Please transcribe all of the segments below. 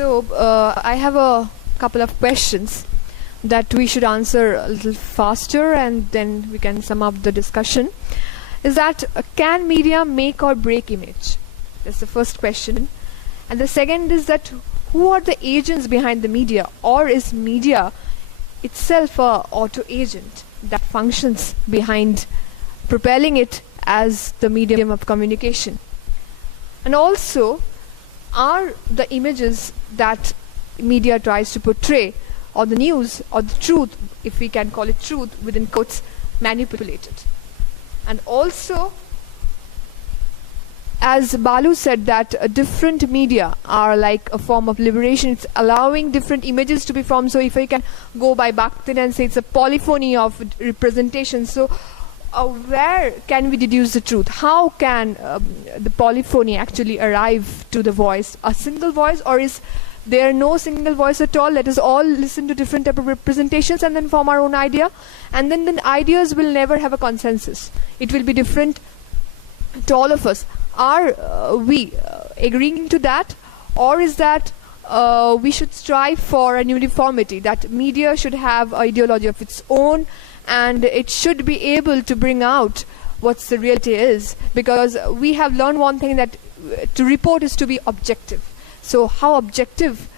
So, I have a couple of questions that we should answer a little faster, and then we can sum up the discussion. Is that can media make or break image? That's the first question. And the second is that who are the agents behind the media, or is media itself a auto agent that functions behind propelling it as the medium of communication? And also, are the images that media tries to portray, or the news, or the truth, if we can call it truth within quotes, manipulated? And also, as Balu said, that different media are like a form of liberation. It's allowing different images to be formed. So if I can go by Bakhtin and say it's a polyphony of representation, so where can we deduce the truth? How can the polyphony actually arrive to the voice? A single voice, or is there no single voice at all? Let us all listen to different type of representations and then form our own idea. And then the ideas will never have a consensus. It will be different to all of us. Are we agreeing to that? Or is that we should strive for an uniformity, that media should have an ideology of its own, and it should be able to bring out what the reality is? Because we have learned one thing, that to report is to be objective. So how objective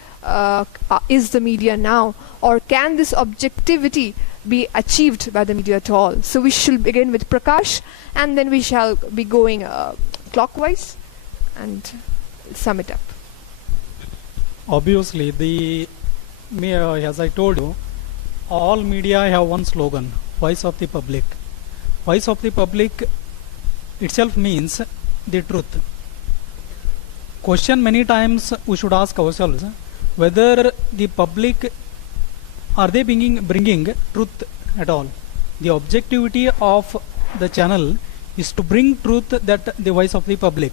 is the media now? Or can this objectivity be achieved by the media at all? So we should begin with Prakash, and then we shall be going clockwise and sum it up. Obviously, as I told you, all media have one slogan: voice of the public. Voice of the public itself means the truth. Question many times we should ask ourselves whether the public are they bringing truth at all. The objectivity of the channel is to bring truth, that the voice of the public.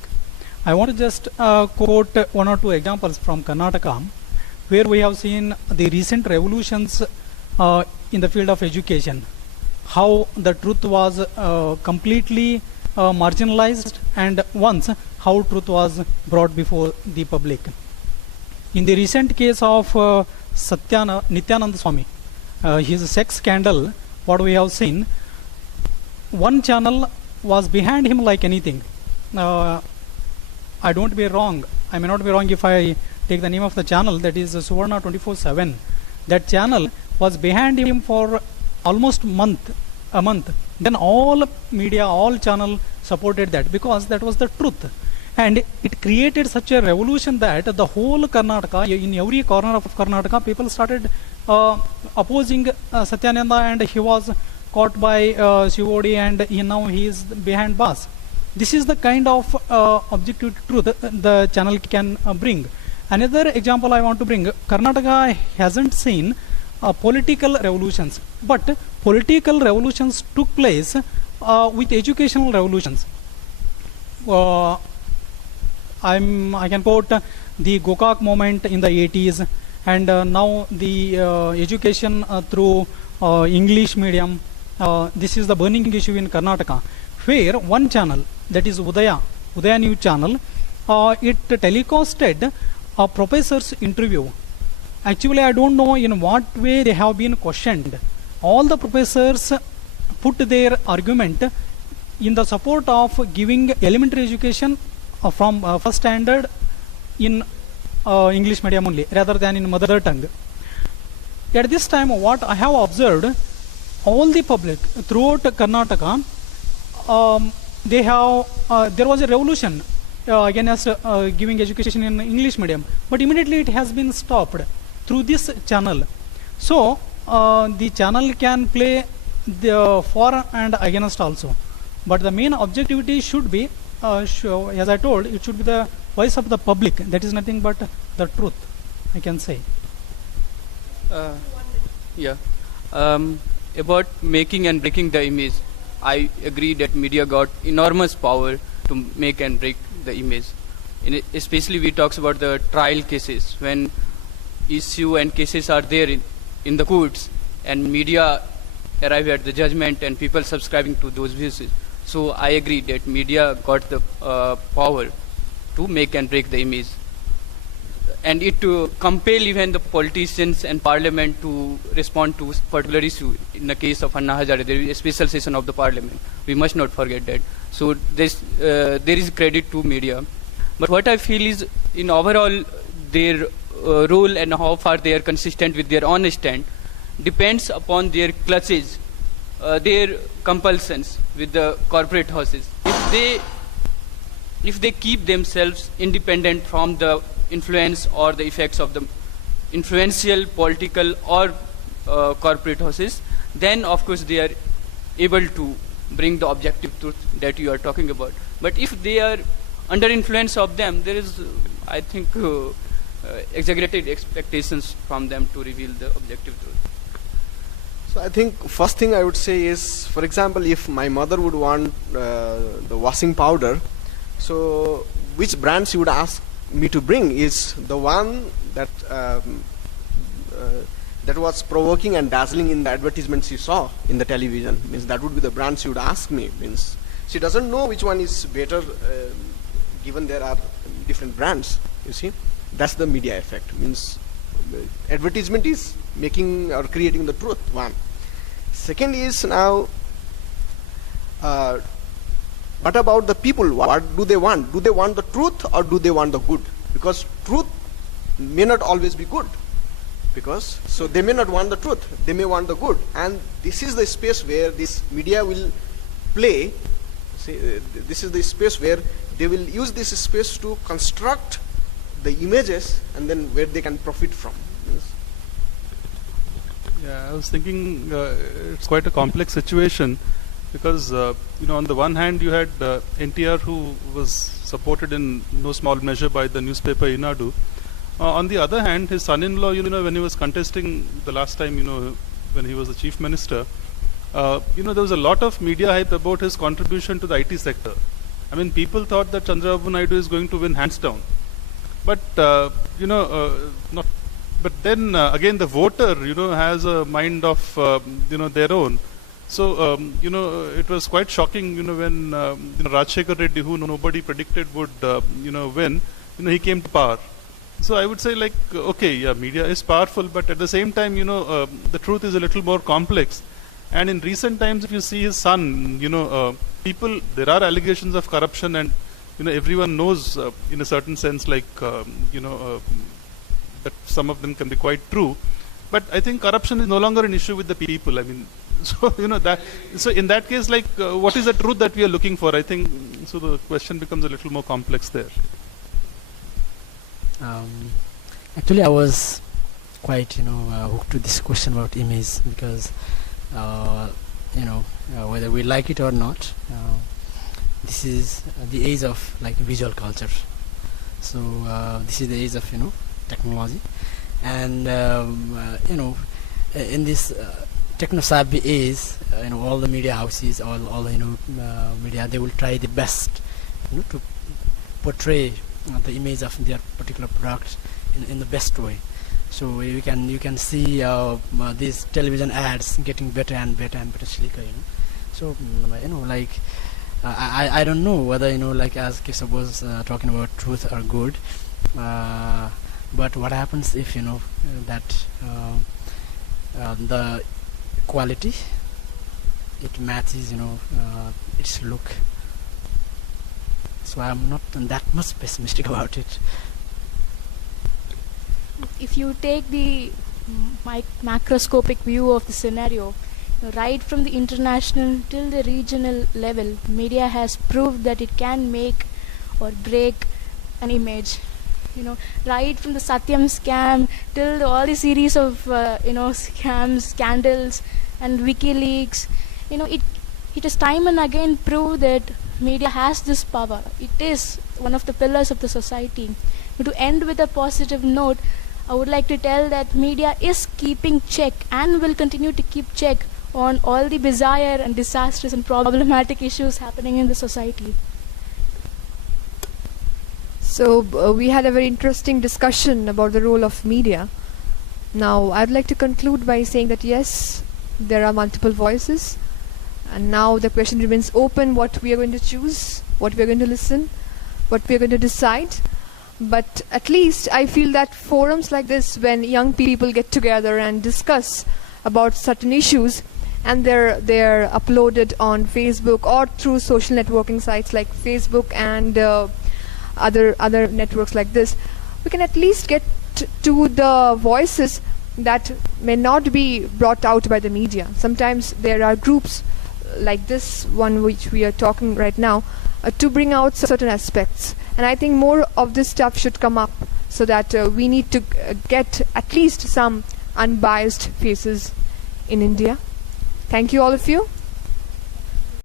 I want to just quote one or two examples from Karnataka, where we have seen the recent revolutions in the field of education, how the truth was completely marginalized, and once how truth was brought before the public. In the recent case of Nityananda Swami, his sex scandal, what we have seen, one channel was behind him like anything. I may not be wrong if I take the name of the channel, that is Suvarna 24/7. That channel was behind him for almost a month. Then all media, all channel supported that, because that was the truth. And it created such a revolution that the whole Karnataka, in every corner of Karnataka, people started opposing Satyananda, and he was caught by COD, and now he is behind bars. This is the kind of objective truth the channel can bring. Another example I want to bring: Karnataka hasn't seen political revolutions, but political revolutions took place with educational revolutions. I can quote the Gokak movement in the 80s, and now the education through English medium. This is the burning issue in Karnataka, where one channel, that is Udaya News channel, it telecasted a professor's interview. Actually, I don't know in what way they have been questioned. All the professors put their argument in the support of giving elementary education from first standard in English medium only, rather than in mother tongue. At this time, what I have observed, all the public throughout Karnataka, there was a revolution against giving education in English medium, but immediately it has been stopped through this channel. So the channel can play the for and against also, but the main objectivity should be, as I told, it should be the voice of the public. That is nothing but the truth, I can say. About making and breaking the image, I agree that media got enormous power to make and break the image. Especially we talks about the trial cases, when issue and cases are there in the courts, and media arrive at the judgment and people subscribing to those views. So I agree that media got the power to make and break the image. and it to compel even the politicians and parliament to respond to particular issue. In the case of Anna Hazare, there is a special session of the parliament. We must not forget that. So there is credit to media. But what I feel is, in overall, their role and how far they are consistent with their own stand depends upon their clutches, their compulsions with the corporate houses. If they keep themselves independent from the influence or the effects of the influential political or corporate houses, then of course they are able to bring the objective truth that you are talking about. But if they are under influence of them, there is, I think, exaggerated expectations from them to reveal the objective truth. So I think first thing I would say is, for example, if my mother would want the washing powder, so which brand she would ask me to bring is the one that that was provoking and dazzling in the advertisement she saw in the television. Means that would be the brand she would ask me. Means she doesn't know which one is better, given there are different brands. You see, that's the media effect. Means advertisement is making or creating the truth. One. Second is now, what about the people? What do they want? Do they want the truth or do they want the good? Because truth may not always be good. Because so they may not want the truth, they may want the good, and this is the space where this media will play. This is the space where they will use this space to construct the images, and then where they can profit from. Yeah, I was thinking it's quite a complex situation, because on the one hand you had NTR, who was supported in no small measure by the newspaper Inadu. On the other hand, his son-in-law, when he was contesting the last time, when he was the chief minister, there was a lot of media hype about his contribution to the IT sector. I mean, people thought that Chandrababu Naidu is going to win hands down. But, not. But then again, the voter, has a mind of, their own. So, it was quite shocking, when Rajshekhar Reddy, who nobody predicted would, win, he came to power. So I would say, like, okay, yeah, media is powerful, but at the same time, the truth is a little more complex. And in recent times, if you see his son, people, there are allegations of corruption, and, everyone knows, in a certain sense, like, that some of them can be quite true. But I think corruption is no longer an issue with the people. I mean, so, so in that case, like, what is the truth that we are looking for? I think, so the question becomes a little more complex there. Actually, I was quite, hooked to this question about image, because, whether we like it or not, this is the age of like visual culture. So this is the age of technology, and in this techno-savvy age, all the media houses, all the media, they will try the best, to portray the image of their particular product in the best way. So you can see these television ads getting better and better and better, slicker. So like I don't know whether like as Keshav was talking about truth or good, but what happens if that the quality, it matches its look. So I'm not that much pessimistic about it. If you take the macroscopic view of the scenario, right from the international till the regional level, media has proved that it can make or break an image. Right from the Satyam scam till all the series of scams, scandals, and WikiLeaks, it has time and again proved that media has this power. It is one of the pillars of the society. To end with a positive note, I would like to tell that media is keeping check and will continue to keep check on all the bizarre and disastrous and problematic issues happening in the society. So we had a very interesting discussion about the role of media. Now I'd like to conclude by saying that yes, there are multiple voices, and now the question remains open: what we are going to choose, what we are going to listen, what we are going to decide. But at least I feel that forums like this, when young people get together and discuss about certain issues, and they're uploaded on Facebook or through social networking sites like Facebook and other networks like this, we can at least get to the voices that may not be brought out by the media. Sometimes there are groups like this one which we are talking right now to bring out certain aspects, and I think more of this stuff should come up, so that we need to get at least some unbiased faces in India. Thank you all of you.